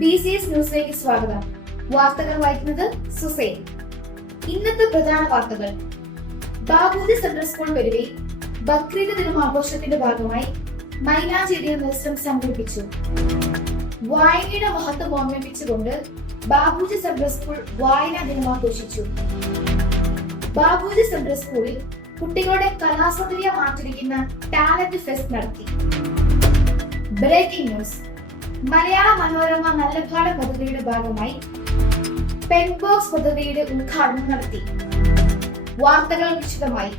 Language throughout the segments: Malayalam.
BCS ന്യൂസിലേക്ക് സ്വാഗതം. വാർത്തകൾ വായിക്കുന്നത് സുസൈൻ. ഇന്നത്തെ പ്രധാന വാർത്തകൾ. ബാബുജി സെൻട്രൽ സ്കൂൾ പെരുവി ബക്രീദ് ദിനാഘോഷത്തിന്റെ ഭാഗമായി മൈലാഞ്ചേരിയിൽ മത്സരം സംഘടിപ്പിച്ചു. വായനയുടെ മഹത്വം ഓർമ്മിപ്പിച്ചുകൊണ്ട് ബാബുജി സെൻട്രൽ സ്കൂൾ വായനാ ദിനം ആഘോഷിച്ചു. ബാബുജി സെൻട്രൽ സ്കൂളിൽ കുട്ടികളുടെ കലാസൗന്ദര്യം മാറ്റിരിക്കുന്ന ടാലന്റ് ഫെസ്റ്റ് നടത്തി. Breaking news. മലയാള മനോരമ നല്ല പാഠം പദ്ധതിയുടെ ഭാഗമായി പെൻബോക്സ് പദ്ധതിയുടെ ഉദ്ഘാടനം നടത്തി. വാർത്തകൾ വിശദമായി.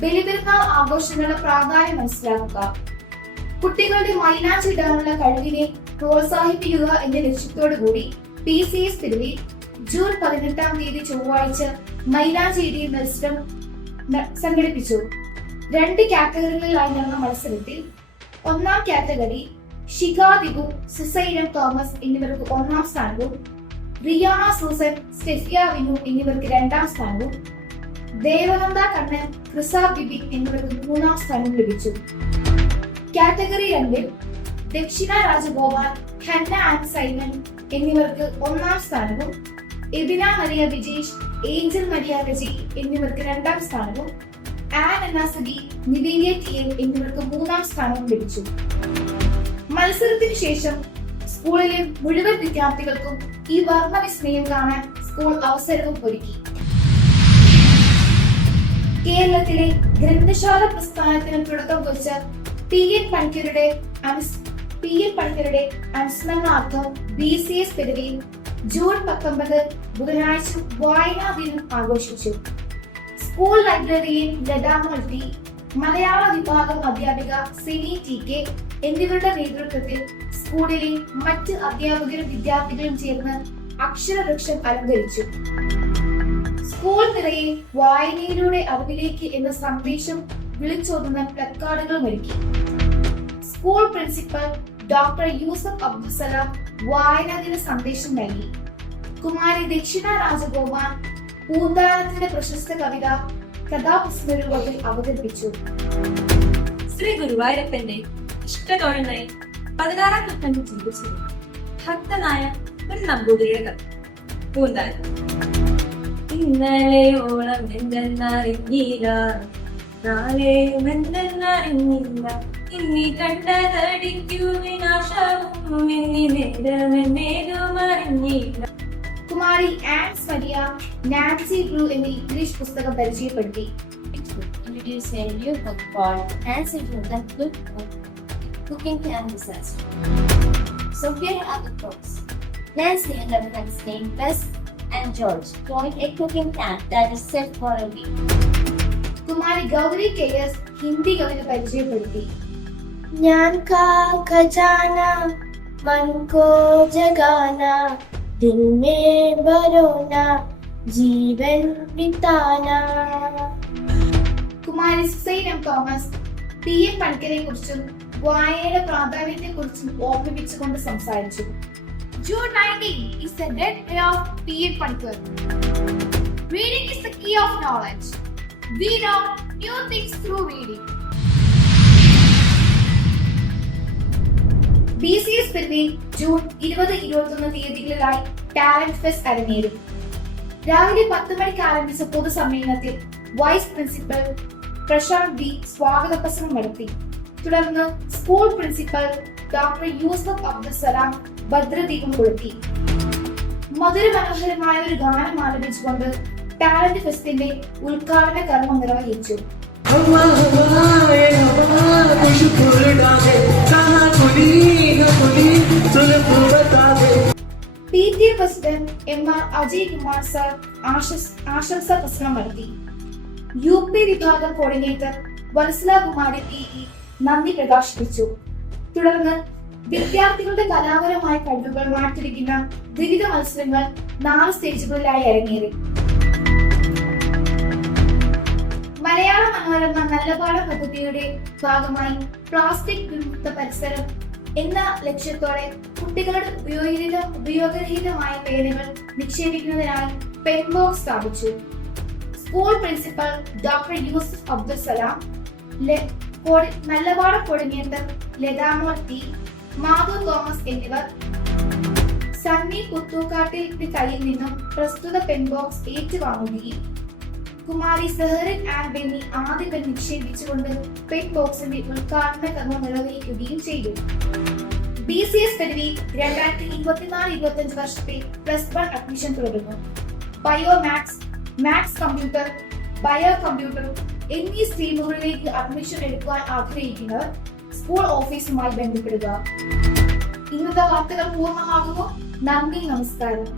ബലിപെരുന്നാൾ ആഘോഷങ്ങളുടെ പ്രാധാന്യം മനസ്സിലാക്കുക. കുട്ടികളുടെ മൈലാഞ്ചി ഇടാനുള്ള കഴിവിനെ പ്രോത്സാഹിപ്പിക്കുക എന്ന ലക്ഷ്യത്തോടു കൂടി PCS പെരുവി ജൂൺ 18 ചൊവ്വാഴ്ച മൈലാഞ്ചി മത്സരം സംഘടിപ്പിച്ചു. 2 കാറ്റഗറികളിലായി നടന്ന മത്സരത്തിൽ ഒന്നാം കാറ്റഗറി ഷിഖ ദിഗു, സുസൈനം തോമസ് എന്നിവർക്ക് 1ാം സ്ഥാനവും, റിയാന സൂസൻ, സ്റ്റെഫിയ വിനു എന്നിവർക്ക് 2ാം സ്ഥാനവും, ദേവനന്ദ കണ്ണൻ, ക്രിസ ബിബി എന്നിവർക്ക് 3ാം സ്ഥാനവും ലഭിച്ചു. കാറ്റഗറി 2 ദക്ഷിണ രാജഗോപാൽ, ഹന്ന ആൻഡ് സൈമൺ എന്നിവർക്ക് 1ാം സ്ഥാനവും, എബിന മരിയ വിജേഷ്, ഏഞ്ചൽ മരിയ രജി എന്നിവർക്ക് 2ാം സ്ഥാനവും, ആൻ അന്നാസഗി, നിവേദിയ TL എന്നിവർക്ക് 3ാം സ്ഥാനവും ലഭിച്ചു. മത്സരത്തിന് ശേഷം സ്കൂളിലെ മുഴുവൻ വിദ്യാർത്ഥികൾക്കും ഈ വർണ്ണ വിസ്മയം കാണാൻ സ്കൂൾ അവസരവും ഒരുക്കി. കേരളത്തിലെ ഗ്രന്ഥശാല പ്രസ്ഥാനത്തിന് തുടക്കം കുറിച്ച PN പണിക്കരുടെ അനുസ്മരണാർത്ഥം BCS പെരുവിയിൽ ജൂൺ 19 ബുധനാഴ്ച വായനാ ദിനം ആഘോഷിച്ചു. സ്കൂൾ ലൈബ്രറിയിൽ ലതാമോൾ T, മലയാള വിഭാഗം അധ്യാപിക സിനി TK എന്നിവരുടെ നേതൃത്വത്തിൽ സ്കൂളിലെ മറ്റ് അധ്യാപകരും വിദ്യാർത്ഥികളും ചേർന്ന് അക്ഷരവൃക്ഷം അലങ്കരിച്ചു. സ്കൂൾ നിറയെ വായനയിലൂടെ അറിവിലേക്ക് എന്ന സന്ദേശം വിളിച്ചോതുന്ന പ്ലക്കാർഡുകൾ ഒരുക്കി. School principal doctor Yusuf Abdussalam വായനാ ദിന സന്ദേശം നൽകി. കുമാരി ദക്ഷിണ രാജഗോപാൽ പൂന്താനത്തിന്റെ പ്രശസ്ത കവിത കഥാപുസ്തക രൂപത്തിൽ അവതരിപ്പിച്ചു. ശ്രീ ഗുരുവായൂരപ്പന്റെ ഇഷ്ടത്തോഴനായി 16ാം നൂറ്റാണ്ടിൽ ജീവിച്ചത് ഭക്തനായ ഒരു നമ്പൂതിരിയുടെ കഥ. പൂന്താനം. ഇന്നലെയോളം എന്തെന്നറിഞ്ഞില്ല, നാളെയും എന്തെന്നറിഞ്ഞില്ല, ഇനി കണ്ടതടിക്കൂ വിനാശവും, ഇനി നേരമെന്നേതും അറിഞ്ഞില്ല. Kumari Ans Maria Nancy blue എന്ന ഇംഗ്ലീഷ് പുസ്തകം പരിചയപ്പെടുത്തി. Introduce a new book called Nancy Drew, the Good Book, Cooking and Disaster. So here are the books. Nancy and her friends named Bess and George joined a cooking camp that is set for a week. Kumari Gauri KS Hindi കവിത പരിചയപ്പെടുത്തി. ज्ञान का खजाना मन को जगाना, दिल में बरोना, जीवन बिताना. കുമാരി സുസൈനം തോമസ് PN പണിക്കരെ കുറിച്ചും വായനയുടെ പ്രാധാന്യത്തെ കുറിച്ചും ഓർമ്മിപ്പിച്ചുകൊണ്ട് സംസാരിച്ചു. June 19 is the death day of PN Panicker. Reading is the key of knowledge. We learn new things through reading. BCS പെരുവി ജൂൺ 20-21 തീയതികളിലായി ടാലന്റ് ഫെസ്റ്റ് അരങ്ങേറും. രാവിലെ 10 മണിക്ക് ആരംഭിച്ച പൊതുസമ്മേളനത്തിൽ വൈസ് പ്രിൻസിപ്പൽ പ്രശാന്ത് B സ്വാഗത പ്രസംഗം നടത്തി. തുടർന്ന് school principal doctor Yusuf Abdussalam ഭദ്രദീപം കൊളുത്തി. മധുരമനോഹരമായ ഒരു ഗാനം ആലപിച്ചുകൊണ്ട് ടാലന്റ് ഫെസ്റ്റിന്റെ ഉദ്ഘാടന കർമ്മം നിർവഹിച്ചു. PTA president MR Ajay Kumar sir ആശംസാ പ്രസംഗം നടത്തി. UP വിഭാഗം കോർഡിനേറ്റർ വത്സല കുമാരി PE നന്ദി പ്രകാശിപ്പിച്ചു. തുടർന്ന് വിദ്യാർത്ഥികളുടെ കലാപരമായ കഴിവുകൾ മാറ്റിരിക്കുന്ന വിവിധ മത്സരങ്ങൾ 4 സ്റ്റേജുകളിലായി അരങ്ങേറി. മലയാള മനോരമ നല്ല പാഠം പദ്ധതിയുടെ ഭാഗമായി പ്ലാസ്റ്റിക് വിമുക്ത പരിസരം എന്ന ലക്ഷ്യത്തോടെ കുട്ടികളുടെ ഉപയോഗരഹിതമായ പേനകൾ നിക്ഷേപിക്കുന്നതിനായി പെൻബോക്സ് സ്ഥാപിച്ചു. School principal doctor Yusuf Abdussalam, Nalla Padam coordinator Lathamol T, Madhu Thomas എന്നിവർ സണ്ണി പുത്തൂക്കാട്ടിന്റെ കയ്യിൽ നിന്നും പ്രസ്തുത പെൻബോക്സ് ഏറ്റുവാങ്ങുകയും കുമാരി സെഹറിൻ ആൻഡ് ബെന്നി ആദ്യ പെൻ നിക്ഷേപിച്ചുകൊണ്ട് പെൻബോക്സിന്റെ ഉദ്ഘാടന കർമ്മം നിർവഹിക്കുകയും ചെയ്തു. BCS പെരുവി 2024-25 വർഷത്തെ +1 അഡ്മിഷൻ തുടരുന്നു. Bio maths, maths computer, bio computer എന്നീ സ്ട്രീമുകളിലേക്ക് അഡ്മിഷൻ എടുക്കുവാൻ ആഗ്രഹിക്കുന്നവർ സ്കൂൾ ഓഫീസുമായി ബന്ധപ്പെടുക. ഇന്നത്തെ വാർത്തകൾ പൂർണ്ണമാകുന്നു. നന്ദി, നമസ്കാരം.